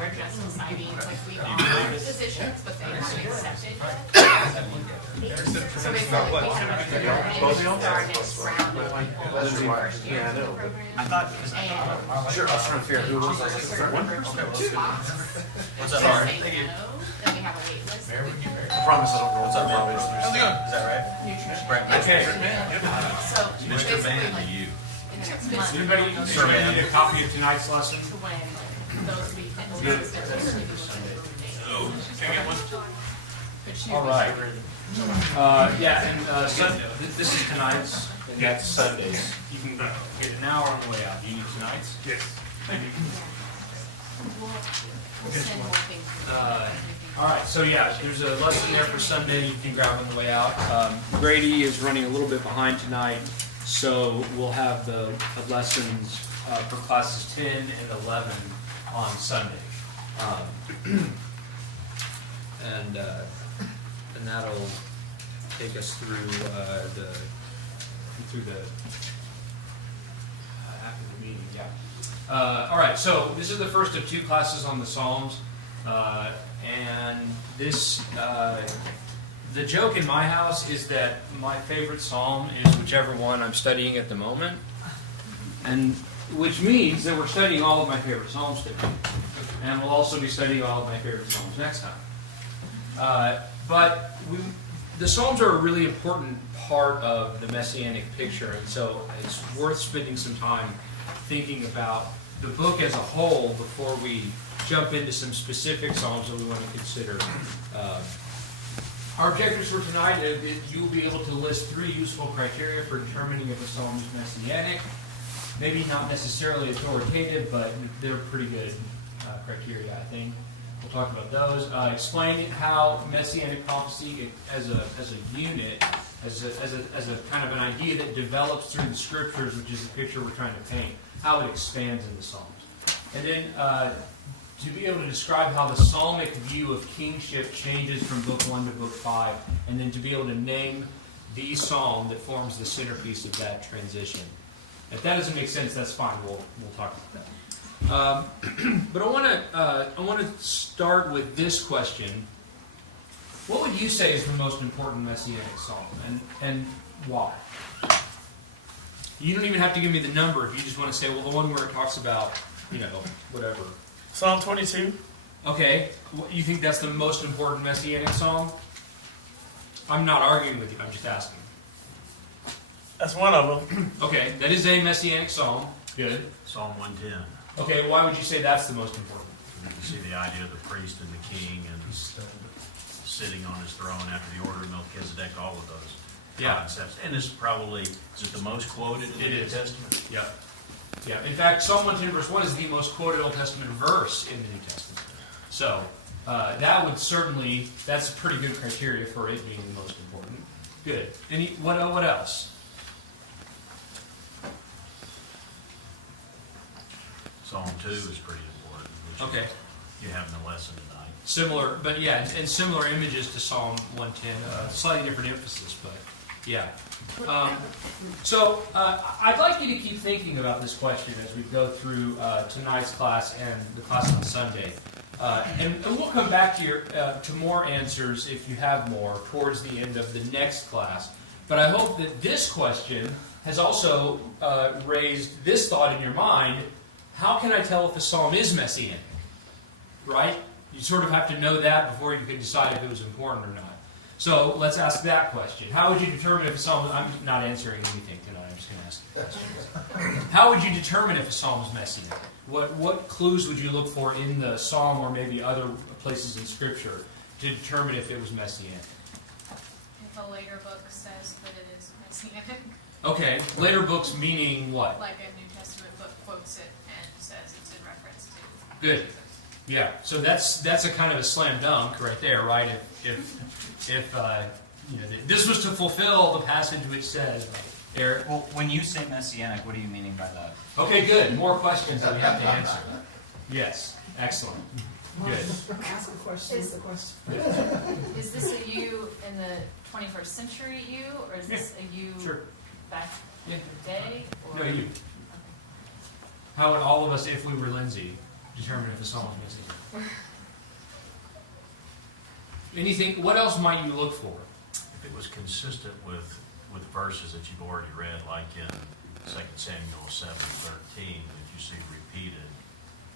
we're just deciding, like, we are positions, but they haven't accepted yet. So basically, we have a figure, and our next round of people first year into the program. I thought, And Sure, I was trying to figure out who was a certain number of spots. what's If up, Art? they say no, then we have a wait list. I promise I don't know What's up, man? Robbie's. How's it going? Is that right? Nutrition. Brett, Okay. So Mr. basically, Van like, to you. in the next month, Anybody need a copy of tonight's lesson? to when those weekends. Good. All right. Yeah, and this is tonight's, and that's Sundays. You can get an hour on the way out. Do you need tonight's? Yes. Thank you. We'll send more things. All right, so yeah, there's a lesson there for Sunday you can grab on the way out. Grady is running a little bit behind tonight, so we'll have the lessons for classes 10 and 11 on Sunday. And that'll take us through the after the meeting, yeah. All right, so this is the first of two classes on the Psalms, and this the joke in my house is that my favorite Psalm is whichever one I'm studying at the moment, and which means that we're studying all of my favorite Psalms today, and we'll also be studying all of my favorite Psalms next time. But the Psalms are a really important part of the Messianic picture, and so it's worth spending some time thinking about the book as a whole before we jump into some specific Psalms that we want to consider. Our objectives for tonight, you'll be able to list 3 useful criteria for determining if a Psalm is Messianic. Maybe not necessarily authoritative, but they're pretty good criteria, I think. We'll talk about those. Explain how Messianic prophecy as a unit, as a kind of an idea that develops through the Scriptures, which is the picture we're trying to paint, how it expands in the Psalms. And then to be able to describe how the psalmic view of kingship changes from Book 1 to Book 5, and then to be able to name the psalm that forms the centerpiece of that transition. If that doesn't make sense, that's fine. We'll talk about that. But I want to start with this question: what would you say is the most important Messianic psalm, and why? You don't even have to give me the number if you just want to say, well, the one where it talks about, whatever. Psalm 22. Okay, you think that's the most important Messianic psalm? I'm not arguing with you. I'm just asking. That's one of them. Okay, that is a Messianic psalm. Good. Psalm 110. Okay, why would you say that's the most important? You can see the idea of the priest and the king and sitting on his throne after the order of Melchizedek, all of those concepts. And this is probably, is it the most quoted in the New Testament? Yeah. Yeah. In fact, Psalm 110 verse 1 is the most quoted Old Testament verse in the New Testament. So, that would certainly, that's a pretty good criteria for it being the most important. Good. What else? Psalm 2 is pretty important, which Okay. you have in the lesson tonight. Similar, but yeah, and similar images to Psalm 110. Slightly different emphasis, but yeah. So I'd like you to keep thinking about this question as we go through tonight's class and the class on Sunday. And we'll come back to more answers, if you have more, towards the end of the next class. But I hope that this question has also raised this thought in your mind: how can I tell if a psalm is Messianic? Right? You sort of have to know that before you can decide if it was important or not. So let's ask that question. How would you determine if a psalm... I'm not answering anything tonight. I'm just going to ask questions. How would you determine if a psalm is Messianic? What clues would you look for in the psalm or maybe other places in Scripture to determine if it was Messianic? If a later book says that it is Messianic. Okay. Later books meaning what? Like a New Testament book quotes it and says it's in reference to. Good. Yeah. So that's a kind of a slam dunk right there, right? If this was to fulfill the passage which says, Eric. Well, when you say Messianic, what are you meaning by that? Okay, good. More questions that we have to answer. Yes. Excellent. Good. Ask a question with a question. Is this a you in the 21st century you, or is this a you back in the day? Or? No, you. How would all of us, if we were Lindsay, determine if a psalm is messianic. Anything? What else might you look for? If it was consistent with verses that you've already read, like in 2 Samuel 7:13, that you see repeated,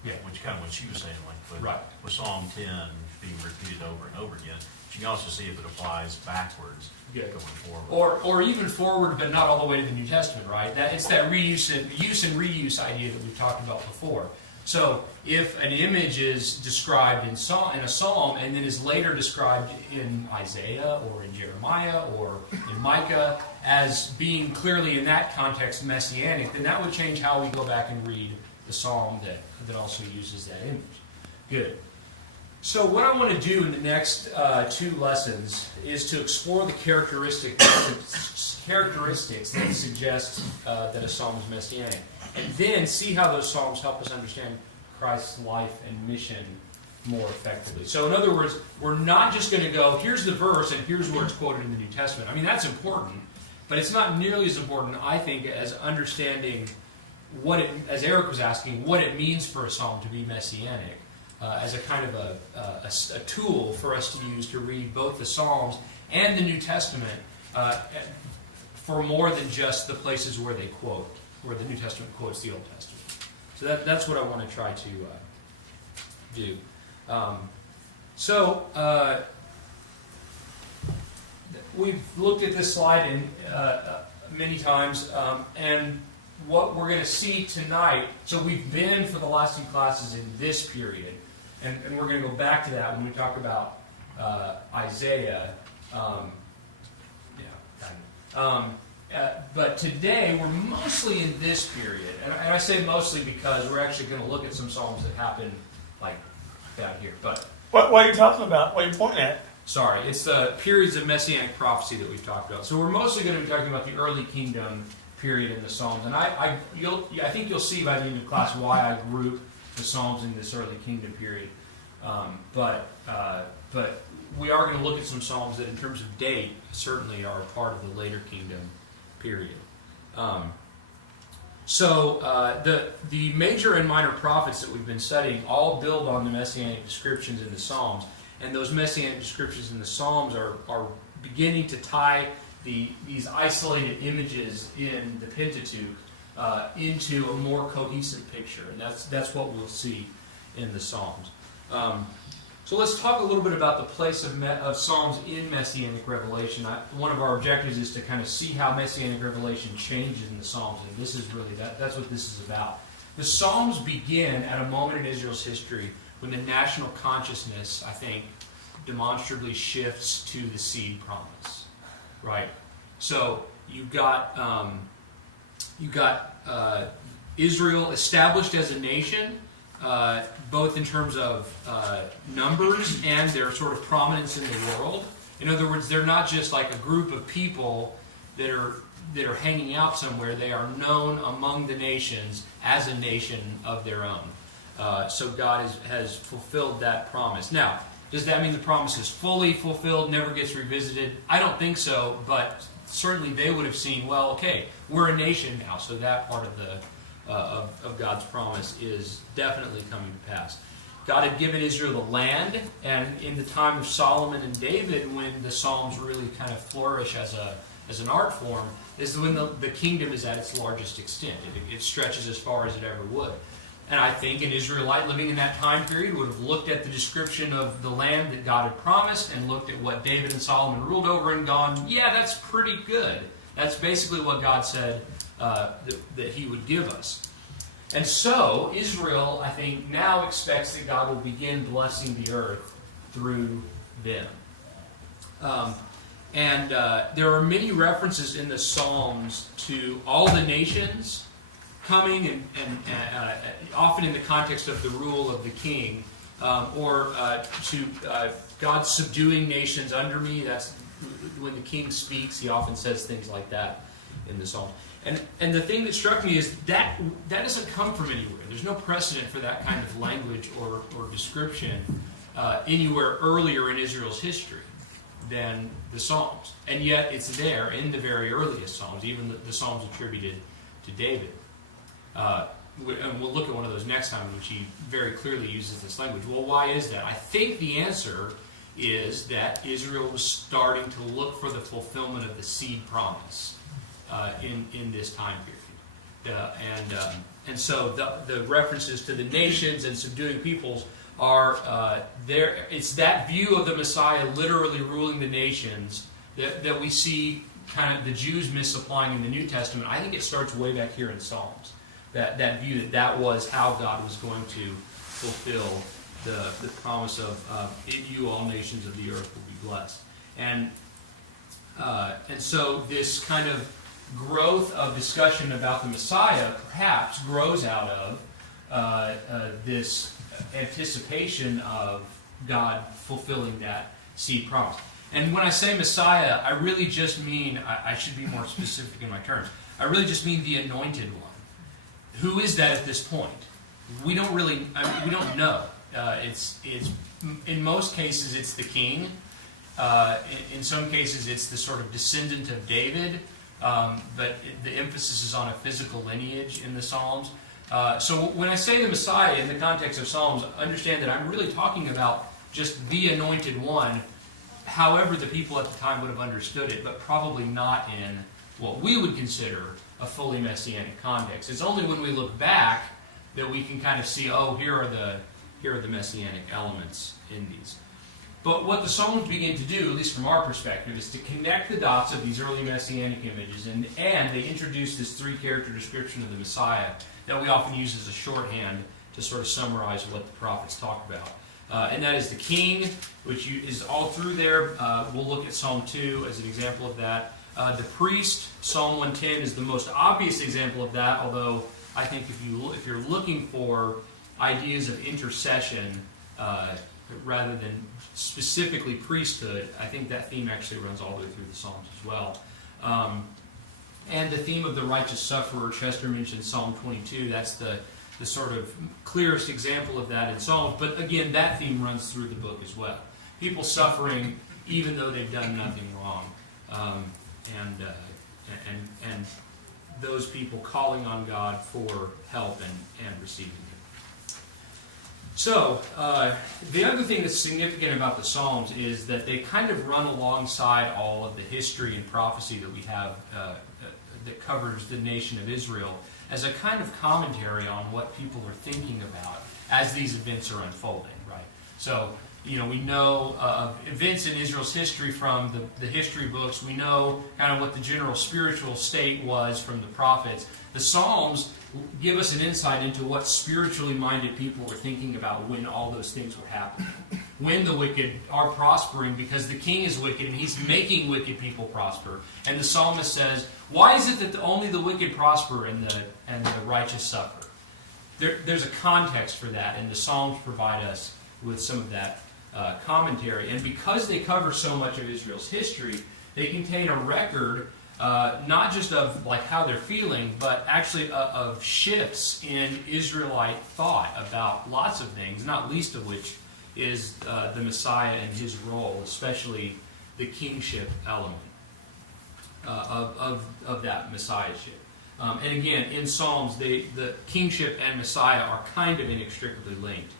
Yeah. which kind of what she was saying, like Right. with Psalm 10 being repeated over and over again. But you can also see if it applies backwards Yeah. going forward. Or even forward, but not all the way to the New Testament, right? It's that use and reuse idea that we've talked about before. So if an image is described in a psalm and then is later described in Isaiah or in Jeremiah or in Micah as being clearly in that context messianic, then that would change how we go back and read the psalm that also uses that image. Good. So what I want to do in the next 2 lessons is to explore the characteristics that suggest that a psalm is messianic, and then see how those psalms help us understand Christ's life and mission more effectively. So in other words, we're not just going to go, here's the verse and here's where it's quoted in the New Testament. I mean, that's important, but it's not nearly as important, I think, as understanding as Eric was asking, what it means for a psalm to be messianic. As a kind of a tool for us to use to read both the Psalms and the New Testament for more than just the places where they quote, where the New Testament quotes the Old Testament. So that's what I want to try to do. We've looked at this slide many times, and what we're going to see tonight, so we've been for the last 2 classes in this period, and we're going to go back to that when we talk about Isaiah. But today we're mostly in this period, and I say mostly because we're actually going to look at some psalms that happen like down here. But What are you talking about? What are you pointing at? sorry, it's the periods of messianic prophecy that we've talked about. So we're mostly going to be talking about the early kingdom period in the Psalms, and I think you'll see by the end of class why I group the Psalms in this early kingdom period. But we are going to look at some Psalms that, in terms of date, certainly are a part of the later kingdom period. The major and minor prophets that we've been studying all build on the messianic descriptions in the Psalms, and those messianic descriptions in the Psalms are beginning to tie these isolated images in the Pentateuch into a more cohesive picture, and that's what we'll see in the Psalms. So let's talk a little bit about the place of Psalms in Messianic Revelation. One of our objectives is to kind of see how Messianic Revelation changes in the Psalms, and this is really that's what this is about. The Psalms begin at a moment in Israel's history when the national consciousness, I think, demonstrably shifts to the seed promise. Right, so you've got Israel established as a nation, both in terms of numbers and their sort of prominence in the world. In other words, they're not just like a group of people that are hanging out somewhere. They are known among the nations as a nation of their own. So God has fulfilled that promise. Now, does that mean the promise is fully fulfilled, never gets revisited? I don't think so, but certainly they would have seen, well, okay, we're a nation now, so that part of God's promise is definitely coming to pass. God had given Israel the land, and in the time of Solomon and David, when the Psalms really kind of flourish as an art form, is when the kingdom is at its largest extent. It stretches as far as it ever would. And I think an Israelite living in that time period would have looked at the description of the land that God had promised and looked at what David and Solomon ruled over and gone, yeah, that's pretty good. That's basically what God said that He would give us. And so Israel, I think, now expects that God will begin blessing the earth through them. There are many references in the Psalms to all the nations coming, and often in the context of the rule of the king, or to God subduing nations under me. That's when the king speaks. He often says things like that in the Psalms. And the thing that struck me is that doesn't come from anywhere. There's no precedent for that kind of language or description anywhere earlier in Israel's history than the Psalms. And yet it's there in the very earliest Psalms, even the Psalms attributed to David. and we'll look at one of those next time, in which he very clearly uses this language. Well, why is that? I think the answer is that Israel was starting to look for the fulfillment of the seed promise in this time period. And so the references to the nations and subduing peoples are there. It's that view of the Messiah literally ruling the nations that we see kind of the Jews misapplying in the New Testament. I think it starts way back here in Psalms. That view that was how God was going to fulfill the promise of in you all nations of the earth will be blessed. And so this kind of growth of discussion about the Messiah perhaps grows out of this anticipation of God fulfilling that seed promise. And when I say Messiah, I really just mean, I should be more specific in my terms, I really just mean the anointed one. Who is that at this point? We don't really, we don't know. It's in most cases it's the king. In some cases it's the sort of descendant of David, but the emphasis is on a physical lineage in the Psalms. So when I say the Messiah in the context of Psalms, understand that I'm really talking about just the anointed one, however the people at the time would have understood it, but probably not in what we would consider a fully messianic context. It's only when we look back that we can kind of see, oh, here are the messianic elements in these. But what the Psalms begin to do, at least from our perspective, is to connect the dots of these early messianic images, and they introduce this three-character description of the Messiah that we often use as a shorthand to sort of summarize what the prophets talk about. And that is the king, which is all through there. We'll look at Psalm 2 as an example of that. The priest, Psalm 110, is the most obvious example of that, although I think if you're looking for ideas of intercession rather than specifically priesthood, I think that theme actually runs all the way through the Psalms as well. And the theme of the righteous sufferer, Chester mentioned Psalm 22, that's the sort of clearest example of that in Psalms. But again, that theme runs through the book as well. People suffering even though they've done nothing wrong. And those people calling on God for help and receiving it. So, the other thing that's significant about the Psalms is that they kind of run alongside all of the history and prophecy that we have that covers the nation of Israel as a kind of commentary on what people are thinking about as these events are unfolding, right? So, we know of events in Israel's history from the history books. We know kind of what the general spiritual state was from the prophets. The Psalms give us an insight into what spiritually minded people were thinking about when all those things were happening. When the wicked are prospering because the king is wicked and he's making wicked people prosper. And the psalmist says, why is it that only the wicked prosper and the righteous suffer? There's a context for that, and the Psalms provide us with some of that commentary. And because they cover so much of Israel's history, they contain a record not just of like how they're feeling, but actually of shifts in Israelite thought about lots of things, not least of which is the Messiah and his role, especially the kingship element of that messiahship. And again, in Psalms, the kingship and Messiah are kind of inextricably linked.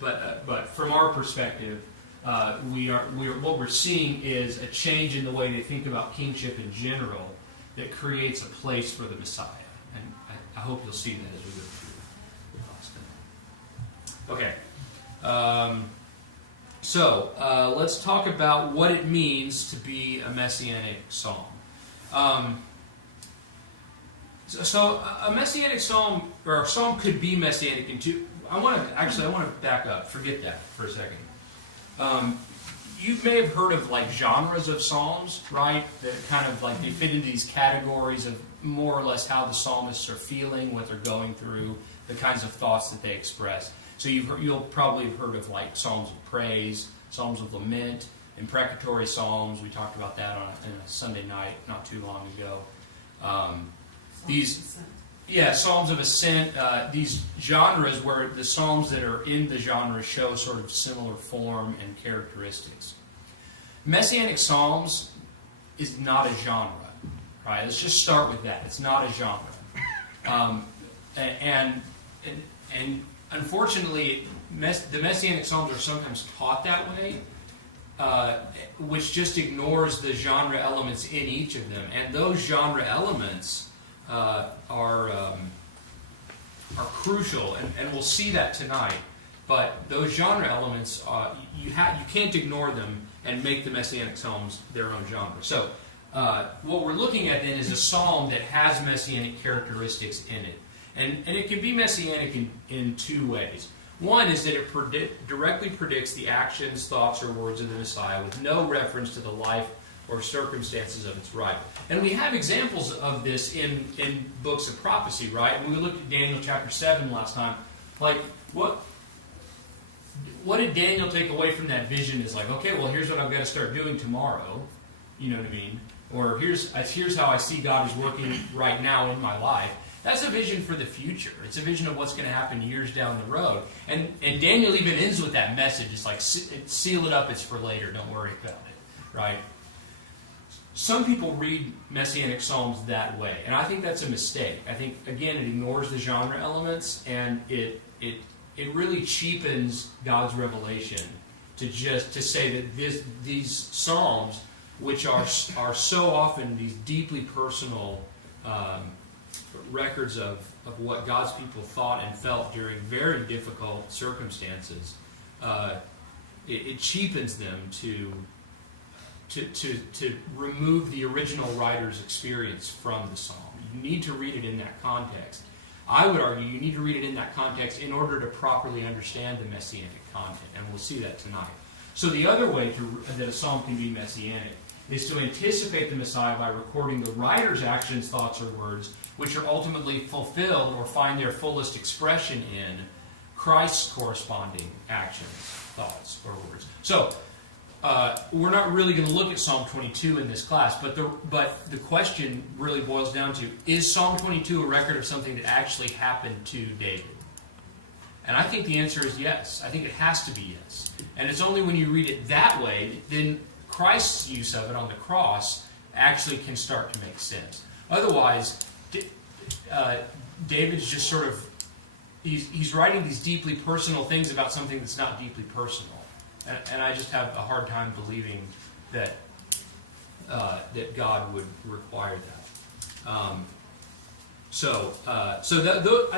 But from our perspective, what we're seeing is a change in the way they think about kingship in general that creates a place for the Messiah. And I hope you'll see that as we go through the class. Okay. So let's talk about what it means to be a messianic psalm. So a messianic psalm, or a psalm could be messianic in two. I want to back up. Forget that for a second. You may have heard of like genres of psalms, right? That kind of like they fit into these categories of more or less how the psalmists are feeling, what they're going through, the kinds of thoughts that they express. So you'll probably have heard of like psalms of praise, psalms of lament, imprecatory psalms. We talked about that on a Sunday night not too long ago. Psalms of ascent. These genres where the psalms that are in the genre show sort of similar form and characteristics. Messianic psalms is not a genre, Right? Let's just start with that. It's not a genre. And unfortunately, the Messianic Psalms are sometimes taught that way, which just ignores the genre elements in each of them. And those genre elements are crucial, and we'll see that tonight. But those genre elements, you can't ignore them and make the Messianic Psalms their own genre. So, what we're looking at then is a psalm that has Messianic characteristics in it. And it can be Messianic in two ways. One is that it directly predicts the actions, thoughts, or words of the Messiah with no reference to the life or circumstances of its writer. And we have examples of this in books of prophecy, right? When we looked at Daniel chapter 7 last time, like, what did Daniel take away from that vision? Is like, okay, well, here's what I've got to start doing tomorrow. You know what I mean? Or here's how I see God is working right now in my life. That's a vision for the future. It's a vision of what's going to happen years down the road. And Daniel even ends with that message. It's like, seal it up, it's for later. Don't worry about it. Right? Some people read Messianic Psalms that way. And I think that's a mistake. I think, again, it ignores the genre elements, and it really cheapens God's revelation to say that these Psalms, which are so often these deeply personal records of what God's people thought and felt during very difficult circumstances, it cheapens them to remove the original writer's experience from the psalm. You need to read it in that context. I would argue you need to read it in that context in order to properly understand the Messianic content, and we'll see that tonight. So the other way that a psalm can be Messianic is to anticipate the Messiah by recording the writer's actions, thoughts, or words, which are ultimately fulfilled or find their fullest expression in Christ's corresponding actions, thoughts, or words. So, we're not really going to look at Psalm 22 in this class, but the question really boils down to, is Psalm 22 a record of something that actually happened to David? And I think the answer is yes. I think it has to be yes. And it's only when you read it that way, then Christ's use of it on the cross actually can start to make sense. Otherwise, David's just sort of, he's writing these deeply personal things about something that's not deeply personal. And I just have a hard time believing that God would require that.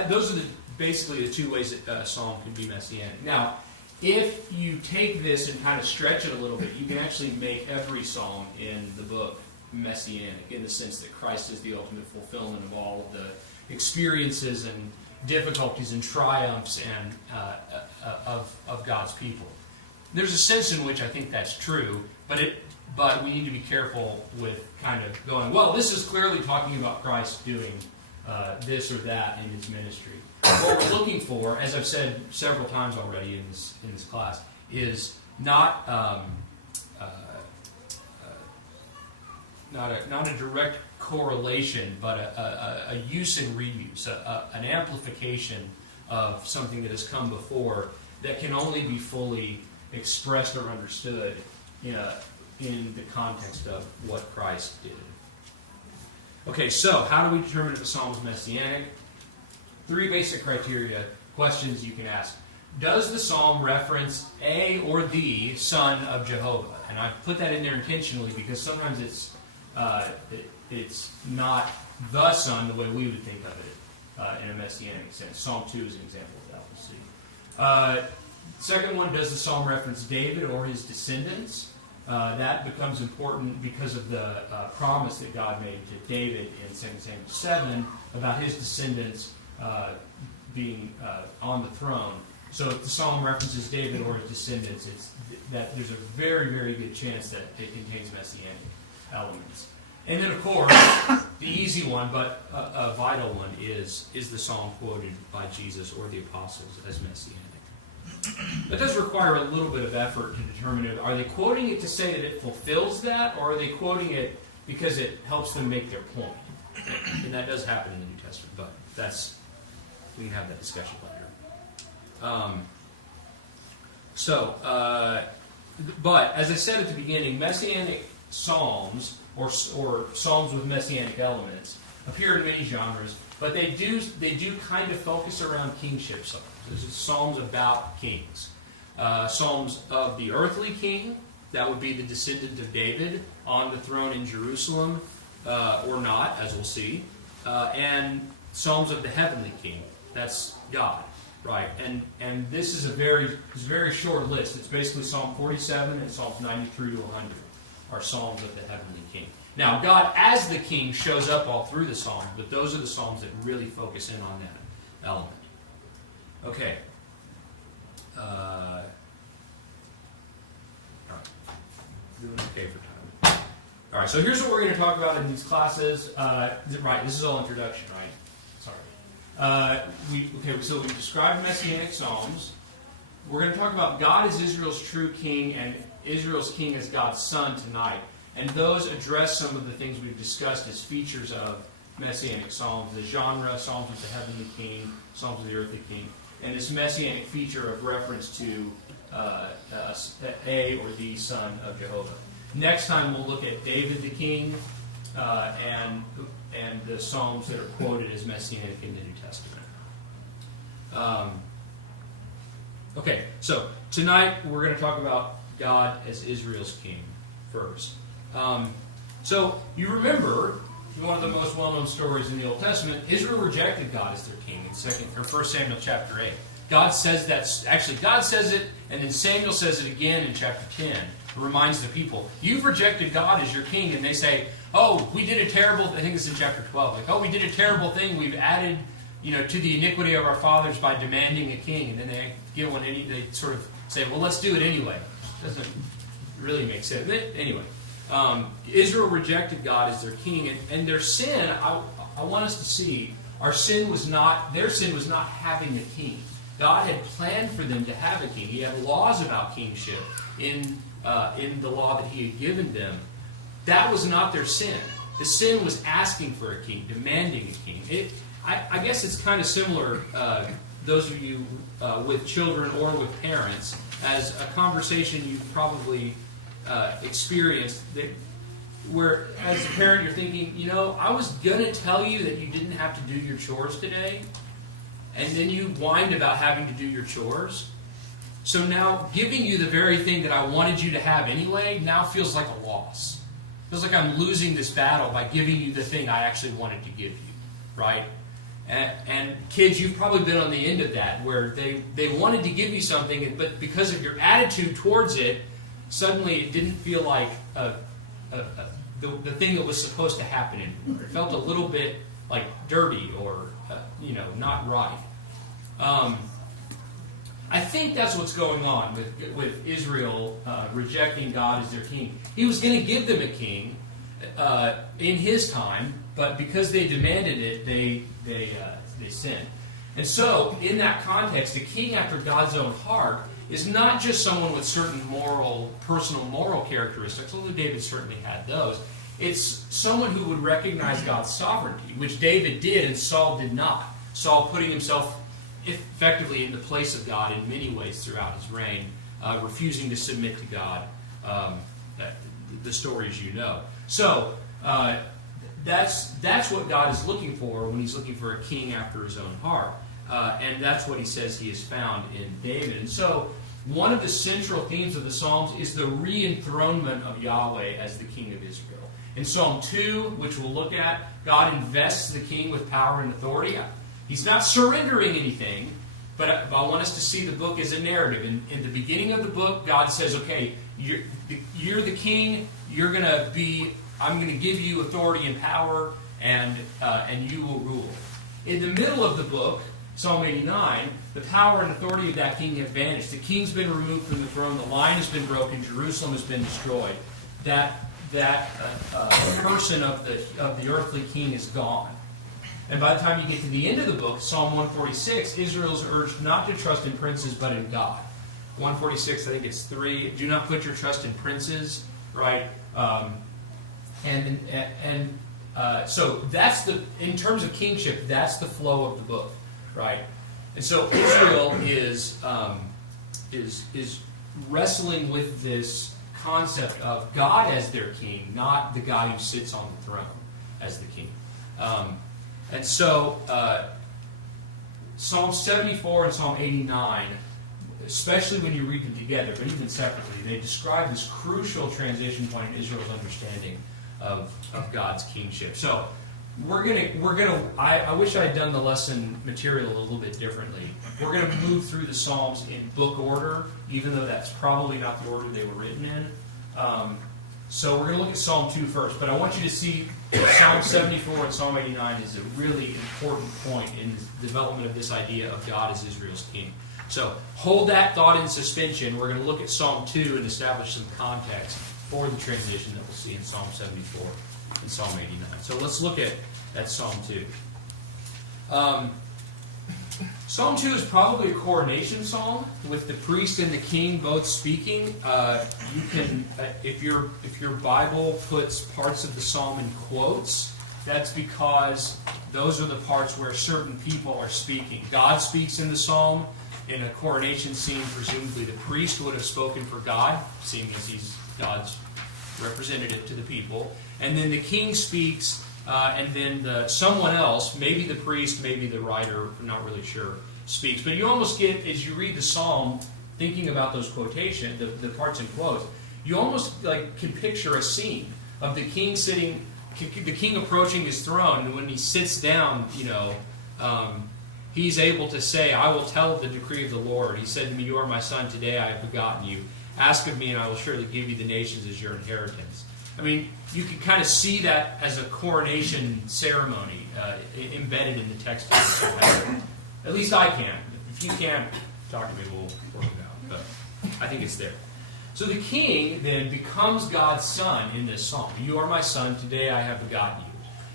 Those are basically the two ways that a psalm can be Messianic. Now, if you take this and kind of stretch it a little bit, you can actually make every psalm in the book Messianic, in the sense that Christ is the ultimate fulfillment of all of the experiences and difficulties and triumphs and of God's people. There's a sense in which I think that's true, but we need to be careful with kind of going, well, this is clearly talking about Christ doing this or that in his ministry. What we're looking for, as I've said several times already in this class, is not a direct correlation, but a use and reuse, an amplification of something that has come before that can only be fully expressed or understood in the context of what Christ did. Okay, so how do we determine if a psalm is messianic? 3 basic criteria, questions you can ask. Does the psalm reference a or the Son of Jehovah? And I put that in there intentionally because sometimes it's not the Son the way we would think of it in a messianic sense. Psalm 2 is an example of that. We'll see. Second one, does the psalm reference David or his descendants? That becomes important because of the promise that God made to David in 2 Samuel 7 about his descendants being on the throne. So if the psalm references David or his descendants, there's a very, very good chance that it contains messianic elements. And then, of course, the easy one, but a vital one, is the psalm quoted by Jesus or the apostles as messianic. That does require a little bit of effort to determine it. Are they quoting it to say that it fulfills that, or are they quoting it because it helps them make their point? And that does happen in the New Testament, but we can have that discussion later. But as I said at the beginning, messianic psalms or psalms with messianic elements appear in many genres, but they do kind of focus around kingship psalms. There's psalms about kings, psalms of the earthly king, that would be the descendant of David on the throne in Jerusalem, or not, as we'll see, and psalms of the heavenly king, that's God. Right, and this is a very short list. It's basically Psalm 47 and Psalms 93 to 100 are psalms of the heavenly king. Now, God as the king shows up all through the psalm, but those are the psalms that really focus in on that element. Okay. All right. Doing okay for time. All right, so here's what we're going to talk about in these classes. Right, this is all introduction, right? So we described Messianic Psalms. We're going to talk about God as Israel's true king and Israel's king as God's son tonight. And those address some of the things we've discussed as features of Messianic Psalms, the genre, Psalms of the heavenly king, Psalms of the earthly king, and this Messianic feature of reference to a or the son of Jehovah. Next time we'll look at David the king and the Psalms that are quoted as Messianic in the New Testament. Okay, so tonight we're going to talk about God as Israel's king first. So you remember one of the most well-known stories in the Old Testament. Israel rejected God as their king in 1 Samuel chapter 8. God says that. Actually, God says it, and then Samuel says it again in chapter 10. It reminds the people, "You've rejected God as your king," and they say, "Oh, we did a terrible." I think it's in chapter 12. Like, "Oh, we did a terrible thing. We've added, to the iniquity of our fathers by demanding a king." And then they sort of say, "Well, let's do it anyway." Doesn't really make sense. But anyway, Israel rejected God as their king, and their sin. I want us to see their sin was not having a king. God had planned for them to have a king. He had laws about kingship in the law that He had given them. That was not their sin. The sin was asking for a king, demanding a king. I guess it's kind of similar, those of you with children or with parents, as a conversation you've probably experienced, where as a parent you're thinking, I was going to tell you that you didn't have to do your chores today, and then you whined about having to do your chores. So now giving you the very thing that I wanted you to have anyway now feels like a loss. Feels like I'm losing this battle by giving you the thing I actually wanted to give you, right? And kids, you've probably been on the end of that, where they wanted to give you something, but because of your attitude towards it, suddenly it didn't feel like the thing that was supposed to happen anymore. It felt a little bit like dirty or not right. I think that's what's going on with Israel rejecting God as their king. He was going to give them a king in His time, but because they demanded it, they sinned. And so, in that context, a king after God's own heart is not just someone with certain personal moral characteristics, although David certainly had those. It's someone who would recognize God's sovereignty, which David did and Saul did not. Saul putting himself effectively in the place of God in many ways throughout his reign, refusing to submit to God. The stories you know. So that's what God is looking for when He's looking for a king after His own heart, and that's what He says He has found in David. And so one of the central themes of the Psalms is the re-enthronement of Yahweh as the King of Israel. In Psalm 2, which we'll look at, God invests the king with power and authority. He's not surrendering anything, but I want us to see the book as a narrative. In the beginning of the book, God says, "Okay, you're the king. I'm going to give you authority and power, and you will rule." In the middle of the book, Psalm 89, the power and authority of that king have vanished. The king's been removed from the throne. The line has been broken. Jerusalem has been destroyed. That person of the earthly king is gone. And by the time you get to the end of the book, Psalm 146, Israel is urged not to trust in princes, but in God. 146, I think it's 3. Do not put your trust in princes, right? So that's in terms of kingship, that's the flow of the book, right? And so Israel is wrestling with this concept of God as their king, not the guy who sits on the throne as the king. And so, Psalm 74 and Psalm 89, especially when you read them together, but even separately, they describe this crucial transition point in Israel's understanding of God's kingship. So, I wish I had done the lesson material a little bit differently. We're going to move through the Psalms in book order, even though that's probably not the order they were written in. So we're going to look at Psalm 2 first, but I want you to see Psalm 74 and Psalm 89 is a really important point in the development of this idea of God as Israel's king. So hold that thought in suspension. We're going to look at Psalm 2 and establish some context for the transition that we'll see in Psalm 74 and Psalm 89. So let's look at Psalm 2. Psalm 2 is probably a coronation psalm with the priest and the king both speaking. You can, if your Bible puts parts of the psalm in quotes, that's because those are the parts where certain people are speaking. God speaks in the psalm. In a coronation scene, presumably the priest would have spoken for God, seeing as he's God's representative to the people. And then the king speaks. And then someone else, maybe the priest, maybe the writer, I'm not really sure, speaks. But you almost get, as you read the psalm, thinking about those quotations, the parts in quotes, you almost can picture a scene of the king sitting, the king approaching his throne, and when he sits down, he's able to say, "I will tell of the decree of the Lord. He said to me, 'You are my son, today I have begotten you. Ask of me, and I will surely give you the nations as your inheritance.'" I mean, you can kind of see that as a coronation ceremony embedded in the text of the psalm. At least I can. If you can't, talk to me, we'll work it out. But I think it's there. So the king then becomes God's son in this psalm. "You are my son, today I have begotten you."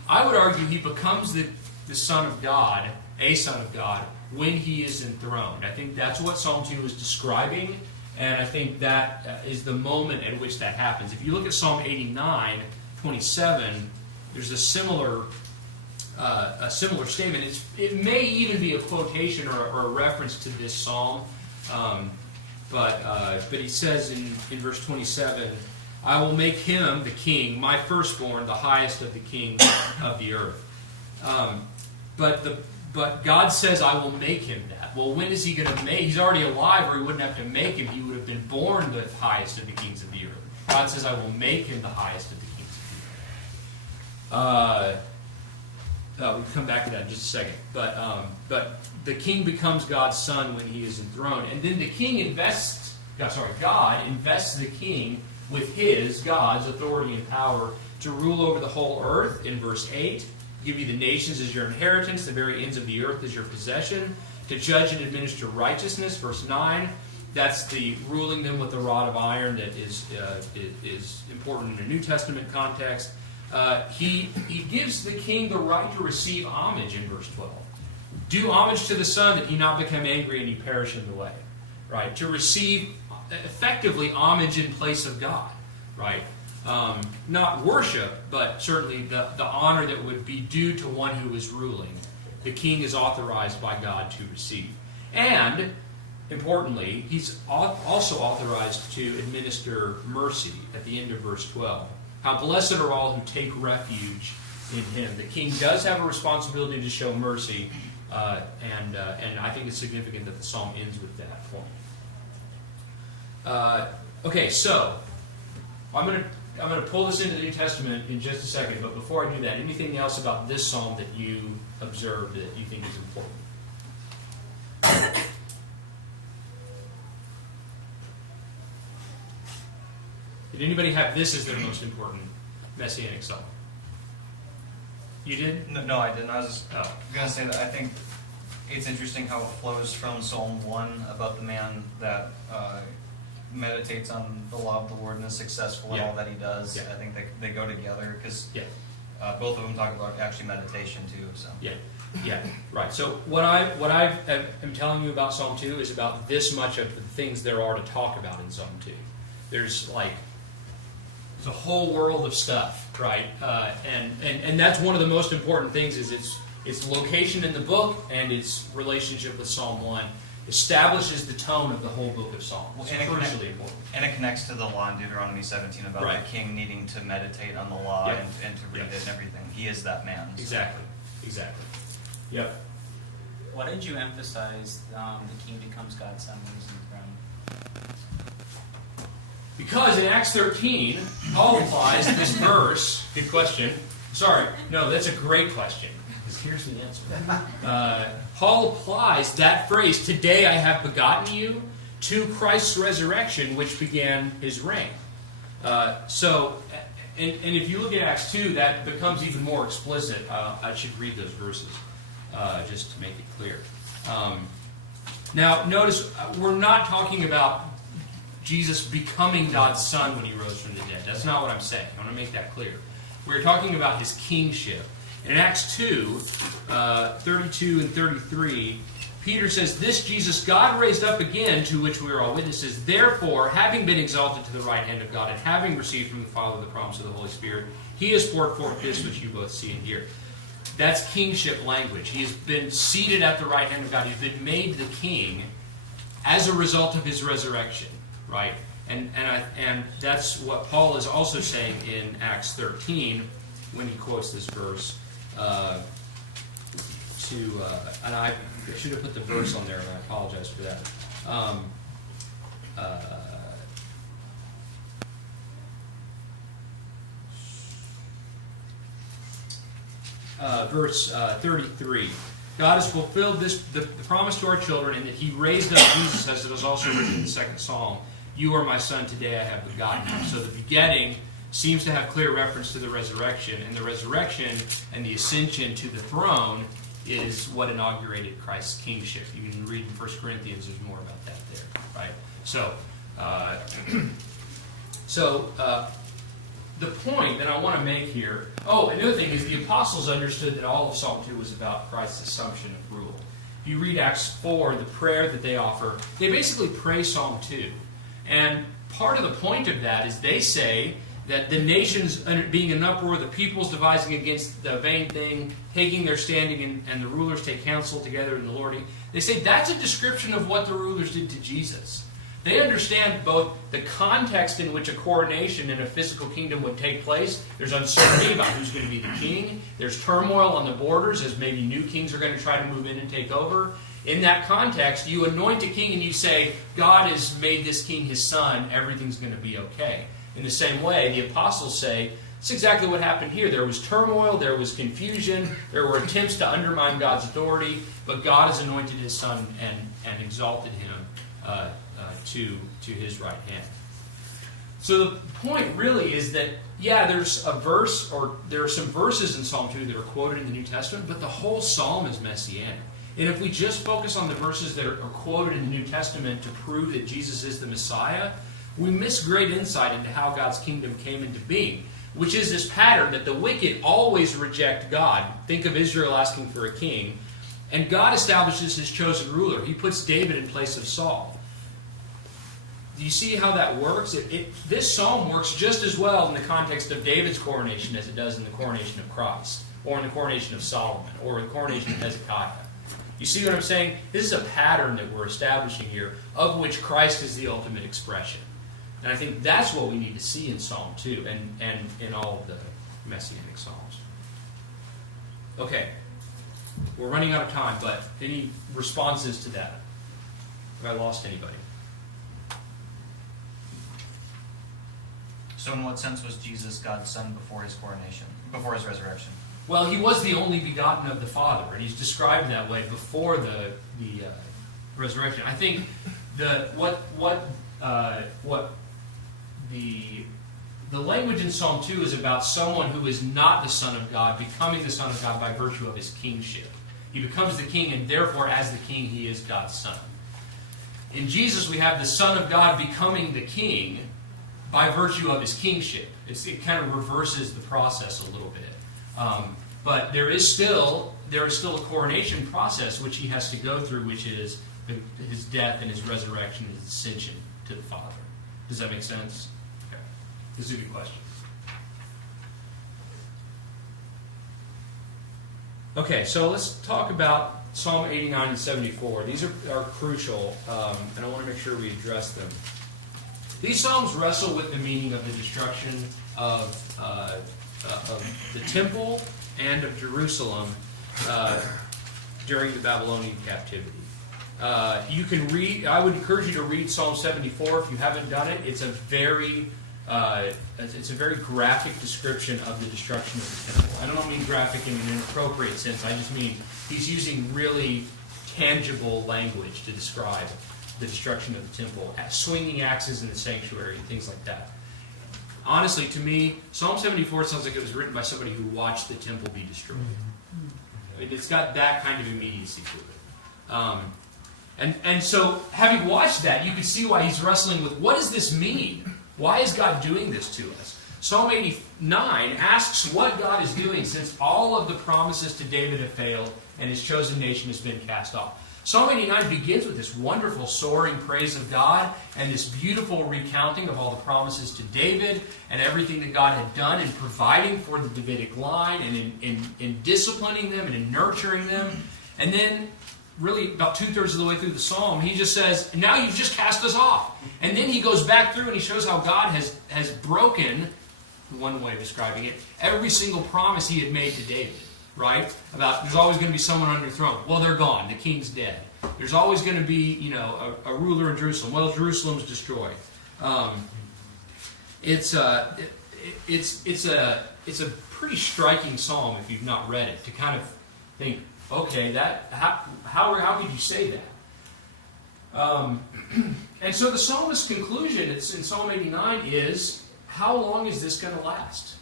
I would argue he becomes the son of God, a son of God, when he is enthroned. I think that's what Psalm 2 is describing. And I think that is the moment at which that happens. If you look at Psalm 89, 27, there's a similar statement. It may even be a quotation or a reference to this psalm. But he says in verse 27, "I will make him the king, my firstborn, the highest of the kings of the earth." But God says, "I will make him that." Well, when is he going to make? He's already alive, or he wouldn't have to make him. He would have been born the highest of the kings of the earth. God says, "I will make him the highest of the kings of the earth." We'll come back to that in just a second. But the king becomes God's son when he is enthroned, and then the king God invests the king with God's authority and power to rule over the whole earth. In verse 8. "Give you the nations as your inheritance, the very ends of the earth as your possession, to judge and administer righteousness." Verse 9, that's the ruling them with the rod of iron that is important in a New Testament context. He gives the king the right to receive homage in verse 12. "Do homage to the Son, that he not become angry and he perish in the way." Right? To receive, effectively, homage in place of God. Right? Not worship, but certainly the honor that would be due to one who is ruling. The king is authorized by God to receive. And, importantly, he's also authorized to administer mercy at the end of verse 12. "How blessed are all who take refuge in him." The king does have a responsibility to show mercy, and I think it's significant that the psalm ends with that point. Okay, so I'm going to pull this into the New Testament in just a second, but before I do that, anything else about this psalm that you observed that you think is important? Did anybody have this as their most important messianic psalm? You did? No, I didn't. I was just going to say that I think it's interesting how it flows from Psalm 1 about the man that meditates on the law of the Lord and is successful in all that he does. I think they go together because both of them talk about actually meditation too. So right. So what I am telling you about Psalm 2 is about this much of the things there are to talk about in Psalm 2. There's a whole world of stuff, right? And that's one of the most important things is its location in the book and its relationship with Psalm 1. establishes the tone of the whole book of Psalms. It's And it crucially important. And it connects to the law in Deuteronomy 17 about Right. the king needing to meditate on the law Yeah. and to read Yeah. it and everything. He is that man. Exactly. Yep. Why did you emphasize the king becomes God's son when he's on the throne? Because in Acts 13, Paul applies this verse. Good question. Sorry, no, that's a great question. Because here's the answer. Paul applies that phrase, "Today I have begotten you," to Christ's resurrection, which began his reign. And if you look at Acts 2, that becomes even more explicit. I should read those verses just to make it clear. Now, notice, we're not talking about Jesus becoming God's son when he rose from the dead. That's not what I'm saying. I want to make that clear. We're talking about his kingship. In Acts 2, 32 and 33, Peter says, "This Jesus God raised up again, to which we are all witnesses. Therefore, having been exalted to the right hand of God, and having received from the Father the promise of the Holy Spirit, he has poured forth this which you both see and hear." That's kingship language. He has been seated at the right hand of God. He's been made the king as a result of his resurrection, right? And that's what Paul is also saying in Acts 13 when he quotes this verse. And I should have put the verse on there, and I apologize for that. Verse 33. God has fulfilled the promise to our children, in that he raised up Jesus, as it is also written in the second Psalm. "You are my son, today I have begotten you." So the begetting seems to have clear reference to the resurrection, and the resurrection and the ascension to the throne is what inaugurated Christ's kingship. You can read in 1 Corinthians, there's more about that there, right? So, the point that I want to make here, another thing is the apostles understood that all of Psalm 2 was about Christ's assumption of rule. If you read Acts 4, the prayer that they offer, they basically pray Psalm 2. And part of the point of that is they say that the nations being in uproar, the peoples devising against the vain thing, taking their standing, and the rulers take counsel together in the Lord. They say that's a description of what the rulers did to Jesus. They understand both the context in which a coronation in a physical kingdom would take place. There's uncertainty about who's going to be the king. There's turmoil on the borders as maybe new kings are going to try to move in and take over. In that context, you anoint a king and you say, God has made this king his son, everything's going to be okay. In the same way, the apostles say, it's exactly what happened here. There was turmoil, there was confusion, there were attempts to undermine God's authority, but God has anointed his son and exalted him to his right hand. So the point really is that, there's a verse, or there are some verses in Psalm 2 that are quoted in the New Testament, but the whole psalm is messianic. And if we just focus on the verses that are quoted in the New Testament to prove that Jesus is the Messiah, we miss great insight into how God's kingdom came into being, which is this pattern that the wicked always reject God. Think of Israel asking for a king, and God establishes his chosen ruler. He puts David in place of Saul. Do you see how that works? This psalm works just as well in the context of David's coronation as it does in the coronation of Christ, or in the coronation of Solomon, or in the coronation of Hezekiah. You see what I'm saying? This is a pattern that we're establishing here, of which Christ is the ultimate expression. And I think that's what we need to see in Psalm 2 and in all of the Messianic Psalms. Okay. We're running out of time, but any responses to that? Have I lost anybody? So in what sense was Jesus God's son before his coronation, before his resurrection? Well, he was the only begotten of the Father, and he's described that way before the resurrection. I think the language in Psalm 2 is about someone who is not the Son of God becoming the Son of God by virtue of his kingship. He becomes the king, and therefore, as the king, he is God's son. In Jesus, we have the Son of God becoming the king by virtue of his kingship. It kind of reverses the process a little bit. But there is still a coronation process which he has to go through, which is his death and his resurrection and his ascension to the Father. Does that make sense? Okay. This is a good question. Okay, so let's talk about Psalm 89 and 74. These are crucial, and I want to make sure we address them. These psalms wrestle with the meaning of the destruction of the temple and of Jerusalem during the Babylonian captivity. You can read. I would encourage you to read Psalm 74 if you haven't done it. It's a very graphic description of the destruction of the temple. I don't mean graphic in an inappropriate sense. I just mean he's using really tangible language to describe the destruction of the temple, swinging axes in the sanctuary, and things like that. Honestly, to me, Psalm 74 sounds like it was written by somebody who watched the temple be destroyed. I mean, it's got that kind of immediacy to it. And so, having watched that, you can see why he's wrestling with, what does this mean? Why is God doing this to us? Psalm 89 asks what God is doing since all of the promises to David have failed and his chosen nation has been cast off. Psalm 89 begins with this wonderful soaring praise of God and this beautiful recounting of all the promises to David and everything that God had done in providing for the Davidic line and in disciplining them and in nurturing them. And then, really about 2/3 of the way through the psalm, he just says, now you've just cast us off. And then he goes back through and he shows how God has broken, one way of describing it, every single promise he had made to David. Right? About there's always going to be someone on your throne. Well, they're gone. The king's dead. There's always going to be, a ruler in Jerusalem. Well, Jerusalem's destroyed. It's a pretty striking psalm if you've not read it, to kind of think, okay, how could you say that? And so the psalmist's conclusion, it's in Psalm 89, is, how long is this going to last?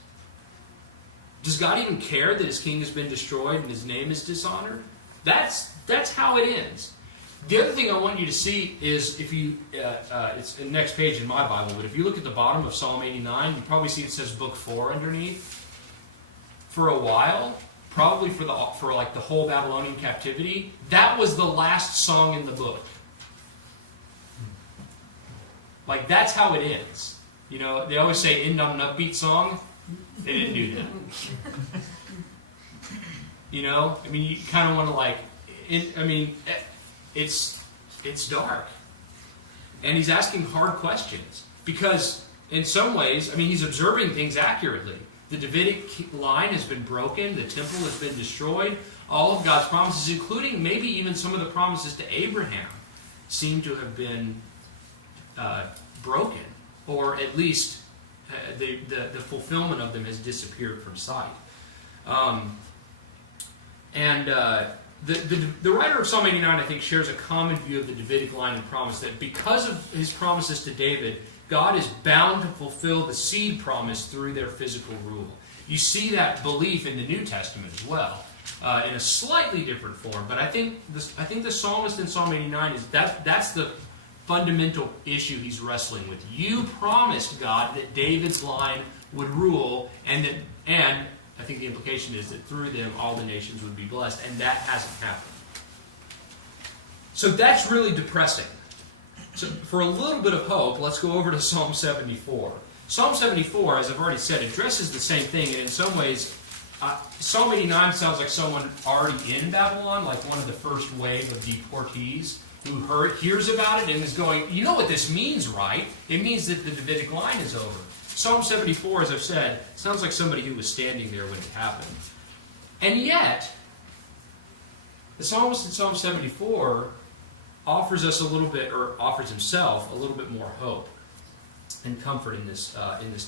Does God even care that his king has been destroyed and his name is dishonored? That's how it ends. The other thing I want you to see is, if you, it's the next page in my Bible, but if you look at the bottom of Psalm 89, you probably see it says Book 4 underneath. For a while, probably for the whole Babylonian captivity, that was the last song in the book. Like, that's how it ends. They always say end on an upbeat song. They didn't do that. I mean, you kind of want to it's dark. And he's asking hard questions. Because, in some ways, he's observing things accurately. The Davidic line has been broken. The temple has been destroyed. All of God's promises, including maybe even some of the promises to Abraham, seem to have been broken. Or at least the fulfillment of them has disappeared from sight. The writer of Psalm 89, I think, shares a common view of the Davidic line and promise that because of his promises to David, God is bound to fulfill the seed promise through their physical rule. You see that belief in the New Testament as well, in a slightly different form. But I think the psalmist in Psalm 89 that's the fundamental issue he's wrestling with. You promised, God, that David's line would rule, and I think the implication is that through them all the nations would be blessed, and that hasn't happened. So that's really depressing. So for a little bit of hope, let's go over to Psalm 74. Psalm 74, as I've already said, addresses the same thing, and in some ways, Psalm 89 sounds like someone already in Babylon, like one of the first wave of deportees, who hears about it and is going, you know what this means, right? It means that the Davidic line is over. Psalm 74, as I've said, sounds like somebody who was standing there when it happened. And yet, the psalmist in Psalm 74 offers himself a little bit more hope and comfort in this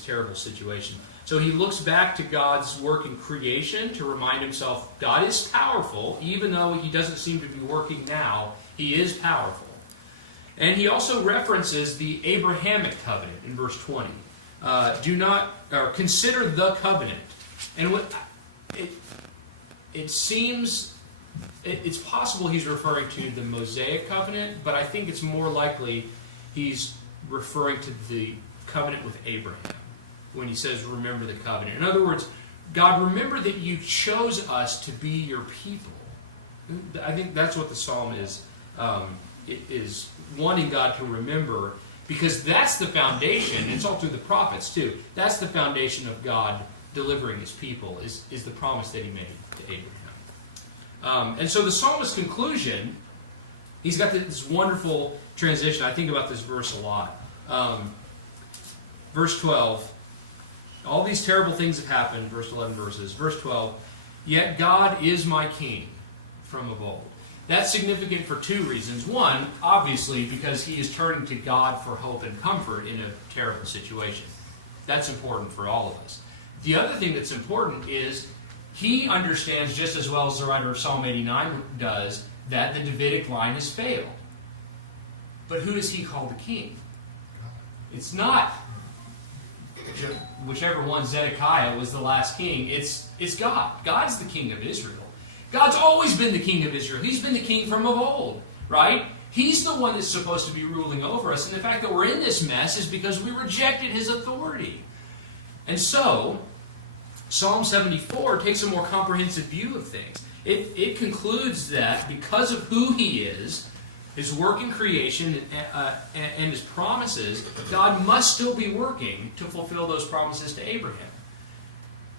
terrible situation. So he looks back to God's work in creation to remind himself God is powerful, even though he doesn't seem to be working now. He is powerful. And he also references the Abrahamic covenant in verse 20. Consider the covenant. And it seems, it's possible he's referring to the Mosaic covenant, but I think it's more likely he's referring to the covenant with Abraham when he says, remember the covenant. In other words, God, remember that you chose us to be your people. I think that's what the psalm is. It is wanting God to remember, because that's the foundation. It's all through the prophets too. That's the foundation of God delivering his people, is the promise that he made to Abraham. And so the psalmist's conclusion, he's got this wonderful transition. I think about this verse a lot. Verse 12, all these terrible things have happened, verse 11 verses. Verse 12, yet God is my king from of old. That's significant for two reasons. One, obviously, because he is turning to God for hope and comfort in a terrible situation. That's important for all of us. The other thing that's important is he understands just as well as the writer of Psalm 89 does that the Davidic line has failed. But who does he call the king? It's not whichever one, Zedekiah, was the last king. It's God. God's the king of Israel. God's always been the king of Israel. He's been the king from of old, right? He's the one that's supposed to be ruling over us. And the fact that we're in this mess is because we rejected his authority. And so, Psalm 74 takes a more comprehensive view of things. It concludes that because of who he is, his work in creation and his promises, God must still be working to fulfill those promises to Abraham.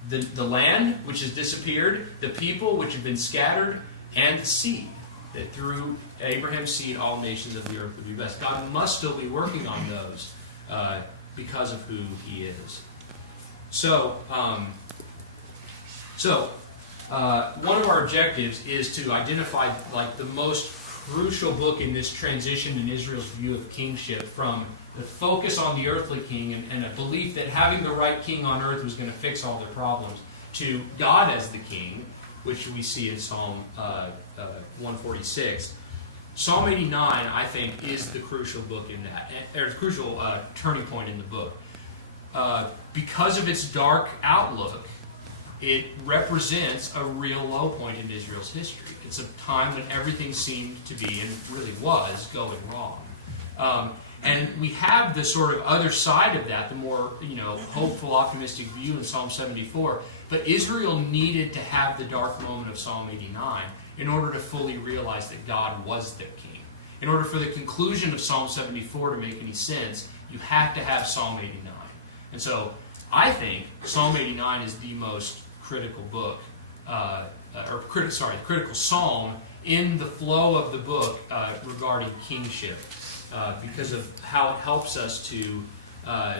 The land which has disappeared, the people which have been scattered, and the seed, that through Abraham's seed all nations of the earth would be blessed. God must still be working on those because of who he is. So one of our objectives is to identify like the most crucial book in this transition in Israel's view of kingship from the focus on the earthly king and a belief that having the right king on earth was going to fix all their problems, to God as the king, which we see in Psalm 146. Psalm 89, I think, is the crucial book in that, or the crucial turning point in the book. Because of its dark outlook, it represents a real low point in Israel's history. It's a time when everything seemed to be, and really was, going wrong. And we have the sort of other side of that, the more hopeful, optimistic view in Psalm 74. But Israel needed to have the dark moment of Psalm 89 in order to fully realize that God was their king. In order for the conclusion of Psalm 74 to make any sense, you have to have Psalm 89. And so I think Psalm 89 is the most critical book, critical psalm in the flow of the book regarding kingship. Because of how it helps us to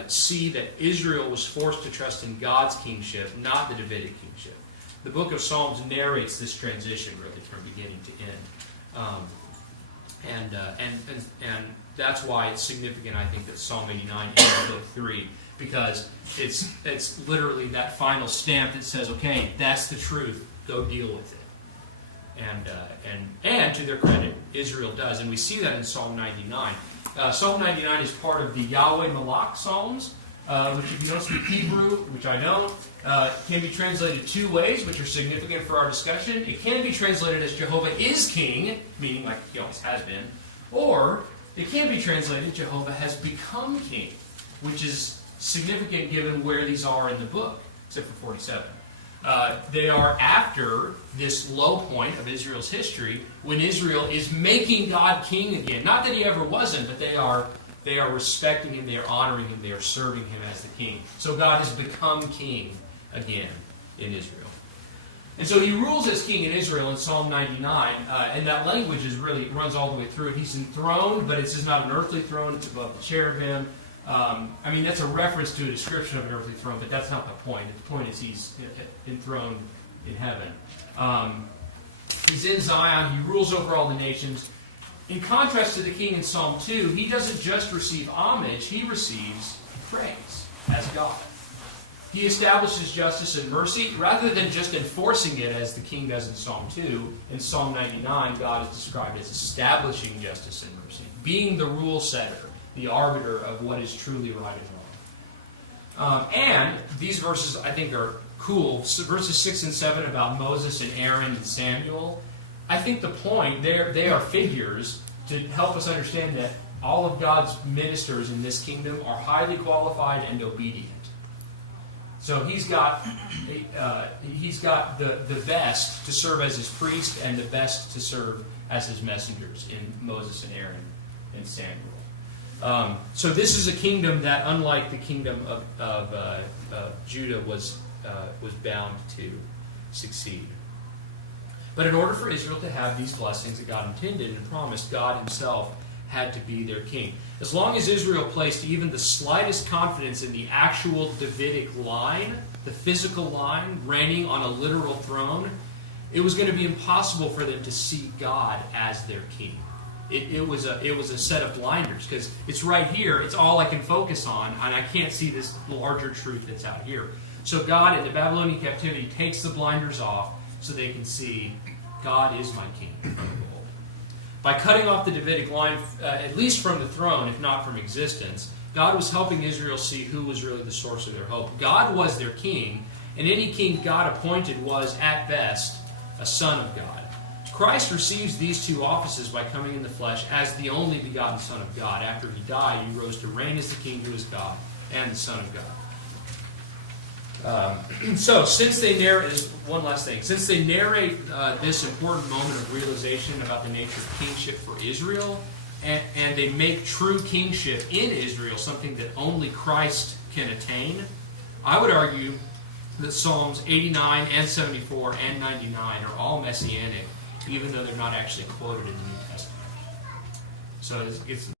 see that Israel was forced to trust in God's kingship, not the Davidic kingship. The book of Psalms narrates this transition really from beginning to end. And that's why it's significant, I think, that Psalm 89 is book 3, because it's literally that final stamp that says, okay, that's the truth, go deal with it. And to their credit, Israel does. And we see that in Psalm 99. Psalm 99 is part of the Yahweh Malach Psalms, which if you don't speak Hebrew, which I don't, can be translated two ways, which are significant for our discussion. It can be translated as Jehovah is king, meaning like he always has been, or it can be translated Jehovah has become king, which is significant given where these are in the book, except for 47. They are after this low point of Israel's history when Israel is making God king again. Not that he ever wasn't, but they are respecting him, they are honoring him, they are serving him as the king. So God has become king again in Israel. And so he rules as king in Israel in Psalm 99, and that language really runs all the way through it. He's enthroned, but it's not an earthly throne, it's above the cherubim. That's a reference to a description of an earthly throne, but that's not the point. The point is he's enthroned in heaven. He's in Zion. He rules over all the nations. In contrast to the king in Psalm 2, he doesn't just receive homage, he receives praise as God. He establishes justice and mercy rather than just enforcing it as the king does in Psalm 2. In Psalm 99, God is described as establishing justice and mercy, being the rule setter, the arbiter of what is truly right and wrong. And these verses, I think, are cool. So verses 6 and 7 about Moses and Aaron and Samuel, I think the point, they are figures to help us understand that all of God's ministers in this kingdom are highly qualified and obedient. So he's got the best to serve as his priest and the best to serve as his messengers in Moses and Aaron and Samuel. So this is a kingdom that, unlike the kingdom of Judah, was bound to succeed. But in order for Israel to have these blessings that God intended and promised, God himself had to be their king. As long as Israel placed even the slightest confidence in the actual Davidic line, the physical line, reigning on a literal throne, it was going to be impossible for them to see God as their king. It was a set of blinders, because it's right here, it's all I can focus on, and I can't see this larger truth that's out here. So God, in the Babylonian captivity, takes the blinders off so they can see God is my king. By cutting off the Davidic line, at least from the throne, if not from existence, God was helping Israel see who was really the source of their hope. God was their king, and any king God appointed was, at best, a son of God. Christ receives these two offices by coming in the flesh as the only begotten Son of God. After he died, he rose to reign as the King who is God and the Son of God. So, since they narrate, one last thing, since they narrate this important moment of realization about the nature of kingship for Israel, and they make true kingship in Israel something that only Christ can attain, I would argue that Psalms 89 and 74 and 99 are all messianic, even though they're not actually quoted in the New Testament. So it's